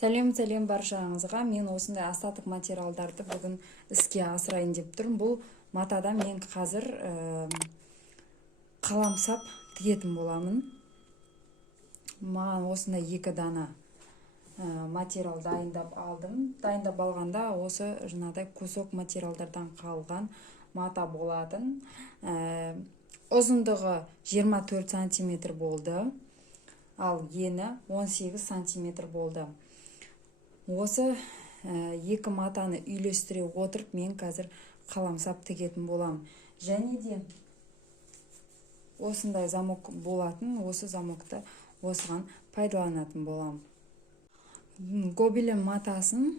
Сәлем баршаңызға. Мен осындай астатық материалдарды бүгін іске асырайын деп тұрмын. Бұл матадан мен қазір қаламсап тігетін боламын. Маған осындай 2 дана материал дайындап алдым. Дайындап алғанда осы жаңағыдай кусок материалдардан қалған мата болатын. Ұзындығы 24 сантиметр болды, ал ені 18 сантиметр болды. Осы 2 матаны үйлестіре отырып мен қазір қаламсап тігетін болам. Және де осындай замок болатын, осы замокты осыған пайдаланатын болам. Гобелен матасын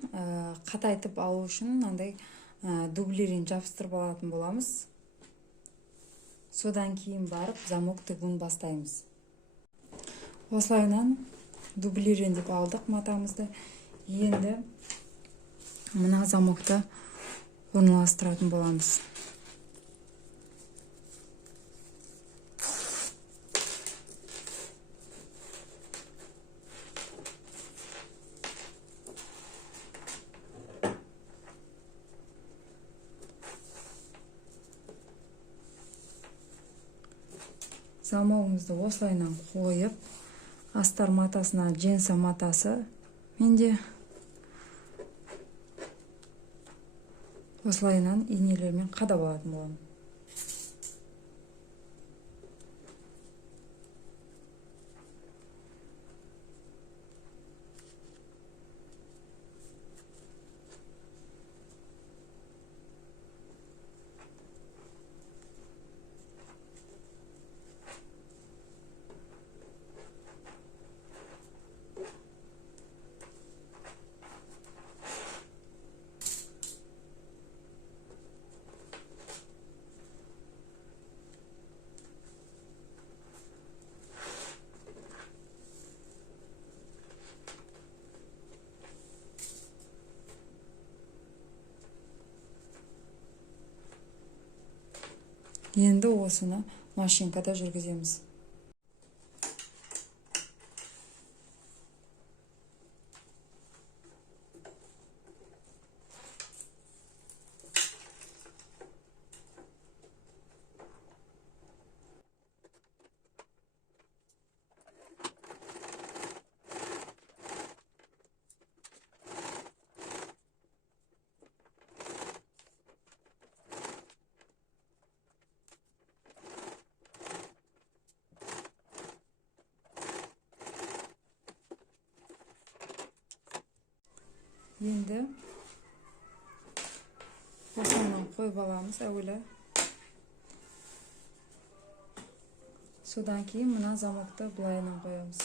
қатайтып алу үшін андай дублерін жабыстырып алатын боламыз. Содан кейін барып замок тігуін бастаймыз. Осылайынан дублерін деп алдық матамызды. Енді мына замокты орналастыратын боламыз. Замогымызды осылайынан қойып, астар матасына женса матасы менде осылайынан инелермен қадап алатын боламын. Енді осыны машинкада жүргіземіз. Енді осыны қойып аламыз әуелі. Содан кейін мына замокты былайынан қоямыз.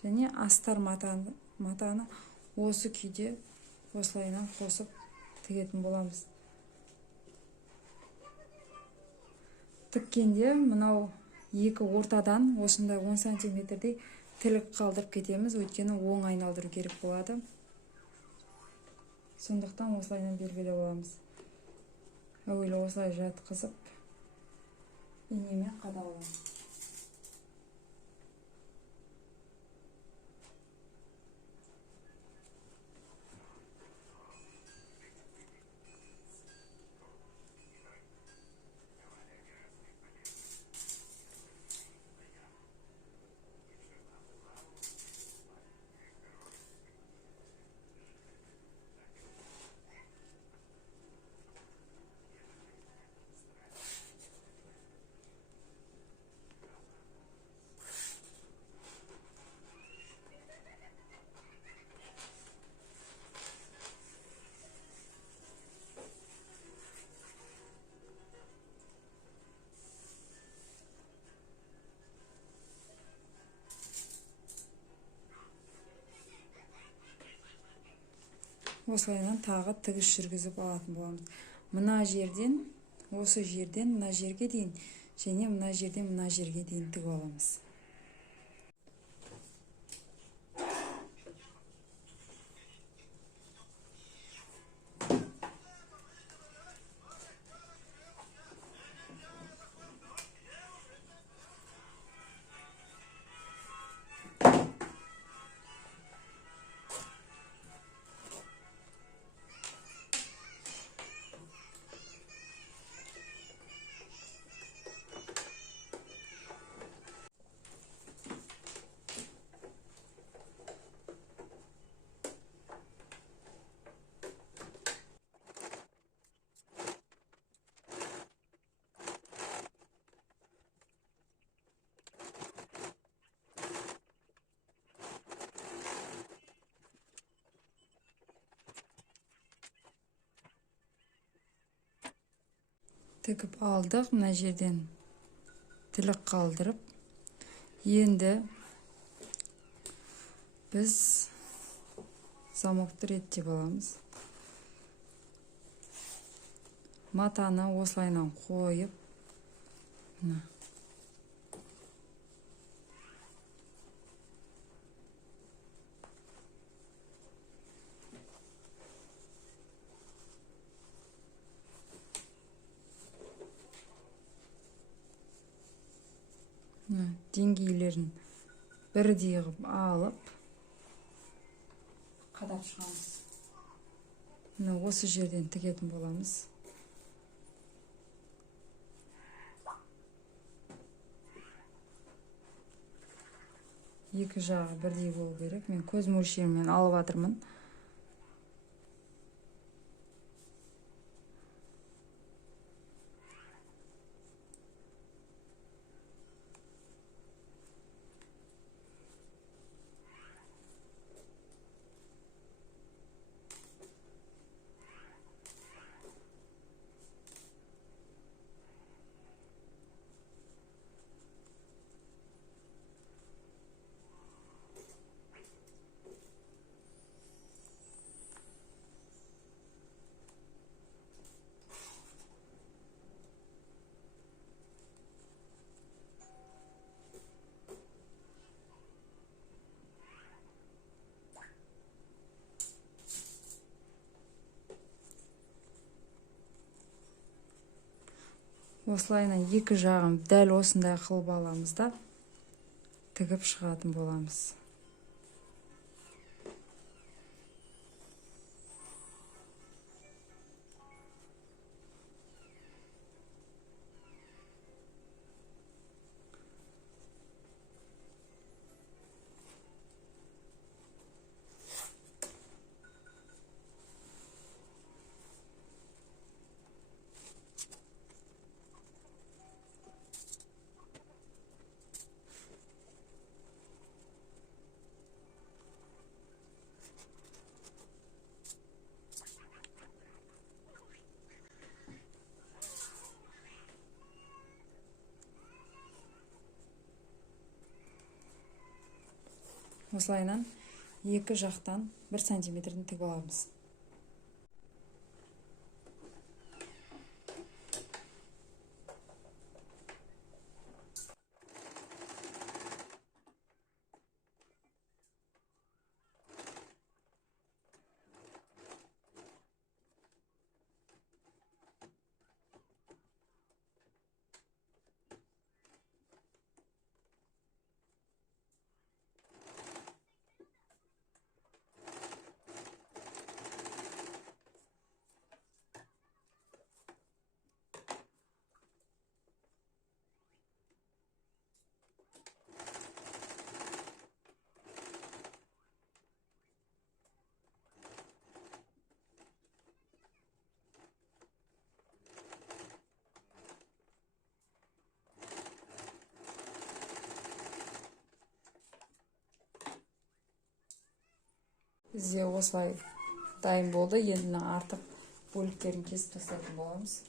Және астар матаны осы күйде осылайынан қосып тігетін боламыз. Тіккенде мынау 2 ортадан осындай 10 сантиметрдей тілік қалдырып кетеміз, өйткені оң айналдыру керек болады. Сондықтан осылайынан белгілеп аламыз. Әуелі осылай жатқызып, инемен қадап аламыз. Осылайынан тағы тігіс жүргізіп алатын боламыз. Мына жерден, осы жерден мына жерге дейін, және мына жерден мына жерге дейін тігіп аламыз. тігіп алдық. Мына жерден тілік қалдырып, енді біз замокты реттеп аламыз. Матаны осылайынан қойып, деңгейлерін бірдей қылып алып қадап шығамыз. Осы жерден тігетін боламыз. Екі жағы бірдей болу керек. Мен көз мөлшерімен алып жатырмын. Осылайынан екі жағын дәл осындай қылып аламыз да тігіп шығатын боламыз. Осылайынан екі жақтан 1 сантиметрден тігіп аламыз. Бізде осылай дайын болды. Енді артық бөліктерін кесіп тастайтын боламыз.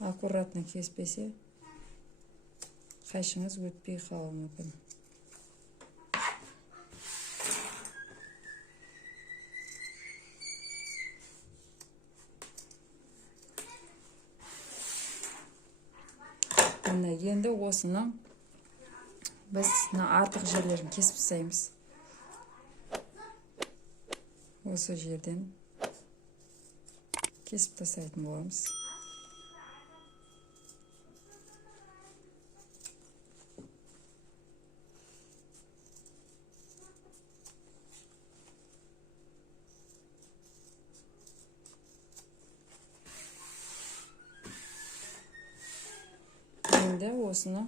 Аккуратно кеспесе қайшыңыз өтпей қалуы мүмкін. Енді осыны біз артық жерлерін кесіп тастаймыз. Осы жерден кесіп тастайтын боламыз. Енді осыны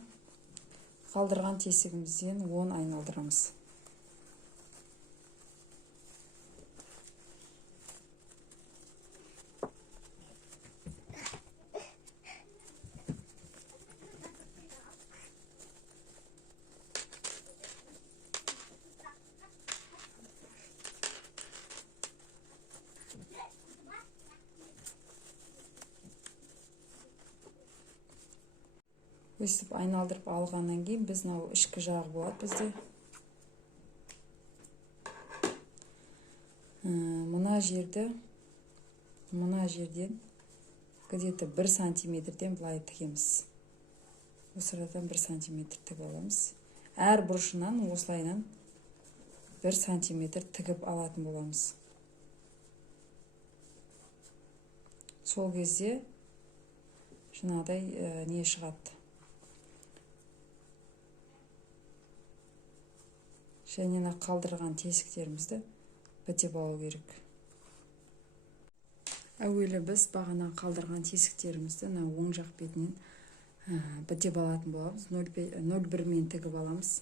қалдырған тесігімізден 10 айналдырамыз. өстіп айналдырып алғаннан кейін біз мынау ішкі жағы болады бізде. Мына жерден где-то 1 сантиметрден былай тігеміз. Осы арадан 1 сантиметр тігіп аламыз. Әр бұрышынан осылайынан 1 сантиметр тігіп алатын боламыз. Сол кезде жаңағыдай не шығады. Және қалдырған тесіктерімізді бітеп алу керек. Әуелі біз бағана қалдырған тесіктерімізді оң жақ бетінен бітеп алатын боламыз. 0,1 мен тігіп аламыз.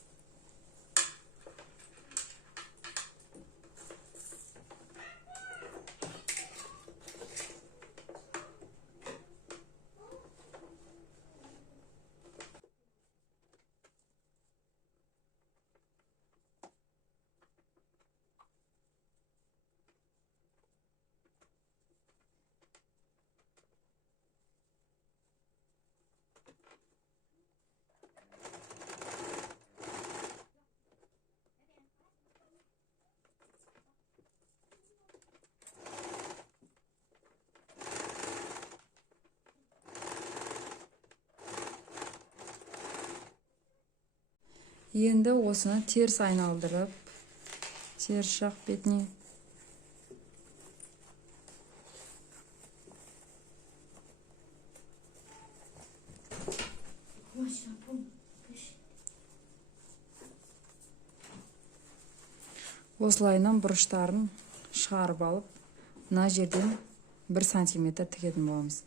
Енді осыны теріс айналдырып, теріс жақ бетіне осылайынан бұрыштарын шығарып алып, мына жерден 1 сантиметр тігетін боламыз.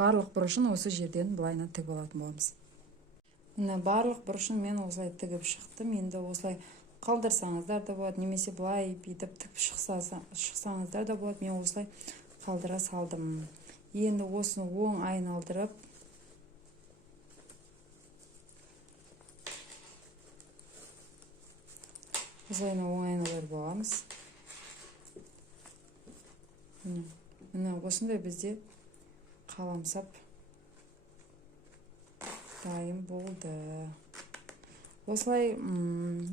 Барлық бұрышын осы жерден былайына тігіп алатын боламыз. Міне барлық бұрышын мен осылай тігіп шықтым. Енді осылай қалдырсаңыздар да болады, немесе былай бүйтіп тігіп шықсаңыздар да болады. Мен осылай қалдыра салдым. Енді осыны оң айналдырып, осылайына оң айналдырып аламыз. Міне осындай бізде қаламсап дайын болды. Осылай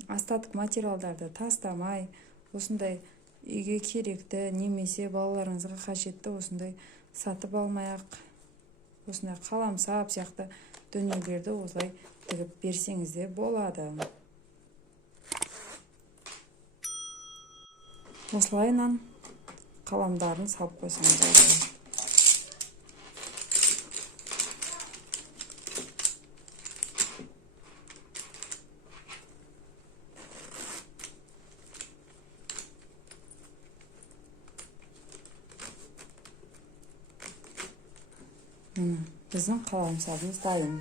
остаток материалдарды тастамай, осындай үйге керекті немесе балаларыңызға қажетті осындай сатып алмай-ақ, осындай қаламсап сияқты дүниелерді осылай тігіп берсеңіз де болады. Осылайынан қаламдарын салып қойсаңыз болады. Біздің қаламсабымыз дайын.